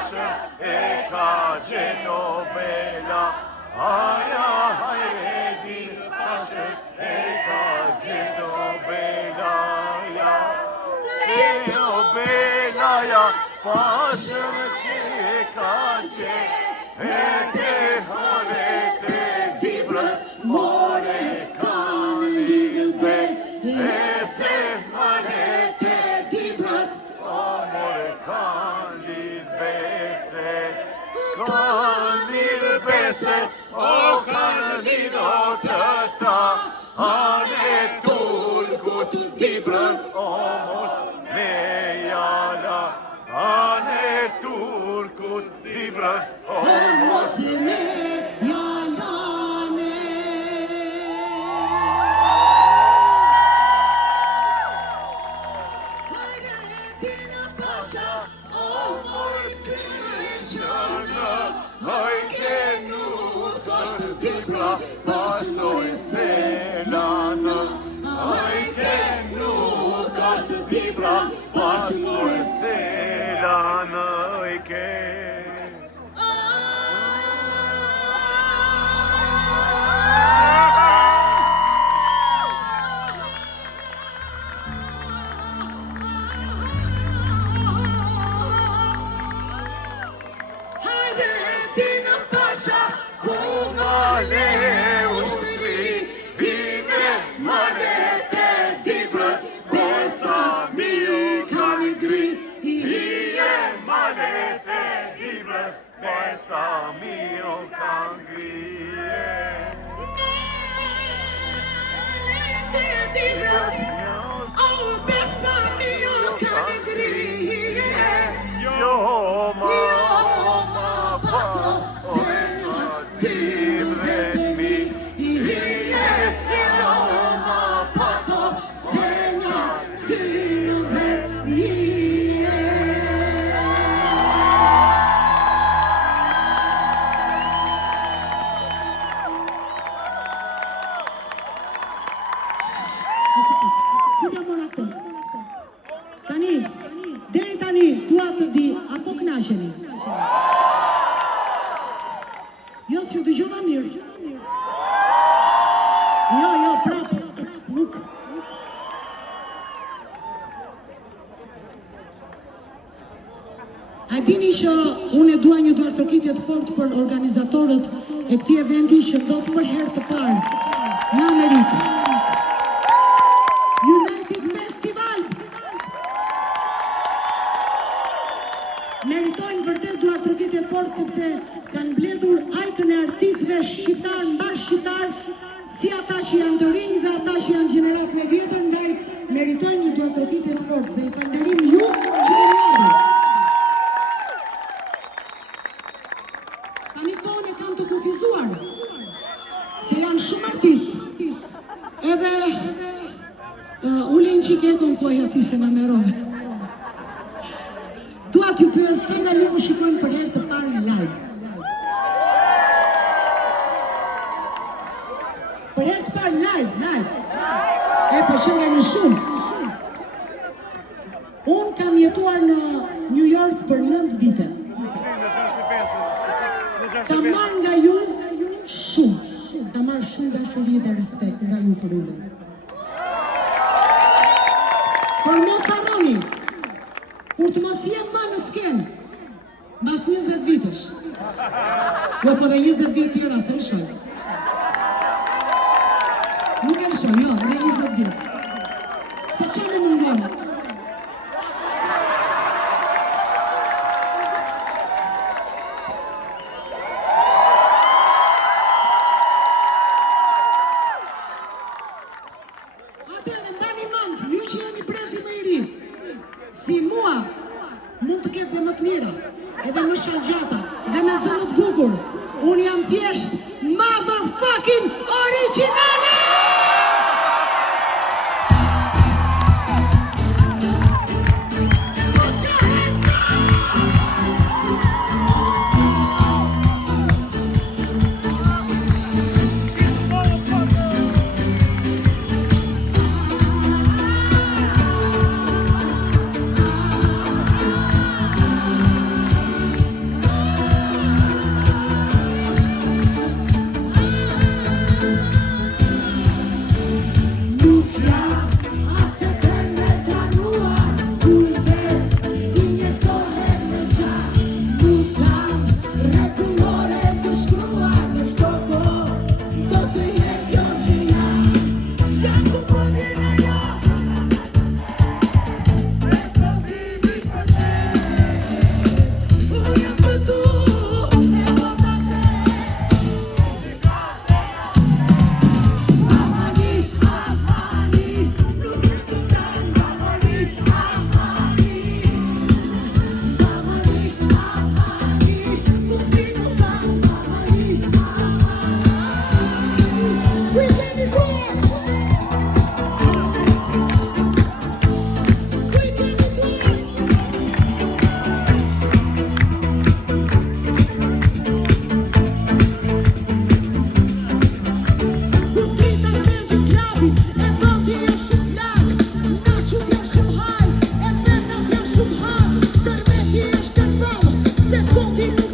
pashën e ka gjeto bela. Aja hajre dil pashën e ka gjeto bela. Gjeto bela ja pashën që e ka gjeto. E te haret e dibrës more kanë lidhë bel. E se haret e dibrës more kanë lidhë bese. Kanë lidhë bese, o kanë lidhë të ta. Ane tulkut dibrën, o mos me jala. Ane turkut dibrën, o mos me jalane. Hajde dina pasha, o moj krishana. Hajde nuk është dibra, pasoj selana. Hajde nuk është dibra, pasoj selana. Dina pasha, ku male ushtri, ime malete dibrës, besa mi kanë gri. Ime malete dibrës, besa mi kanë gri. Malete dibrës, o besa mi kanë gri. Jo ma Deri tani, dua të di, apo knaqeni? Jo, s'ju dëgjova mirë. Jo, prap, nuk. A dini që unë e dua një duartërkitje të fortë për organizatorët e këtij eventi që ndodh për herë të parë në Amerikë. United Festival. Meritojnë vërtet duartërkitje të fortë sepse kanë mbledhur ajkën e artistëve shqiptar, mbar shqiptar, si ata që janë të rinj dhe ata që janë gjenerat me vjetër, ndaj meritojnë një duartërkitje të fortë dhe i falënderim ju që vini ardhur. Tani kohën e kam të kufizuar, se janë shumë artistë, edhe ulin që ke konfoj ati se në merove. Dua t'ju pyes se nga ju shikojnë për herë të parë live. Për herë të parë live. E po që nga në shumë. Unë kam jetuar në New York për 9 vite. Kam marrë nga ju shumë. Kam marrë shumë dashuri dhe respekt nga ju për ullën. Por mos harroni, kur të mos jem më në skenë, mbas 20 vitesh. Jo, po dhe 20 vjet tjera se lëshoj. Nuk e lëshoj, jo, dhe 20 vjet. Se që më mungon? Atëherë, mbani mend, ju që jeni prezi më i ri, si mua, mund të ketë dhe më të mira, edhe më shalgjata, dhe me zë më të bukur. Unë jam thjesht motherfucking originale! se s'ko ti nuk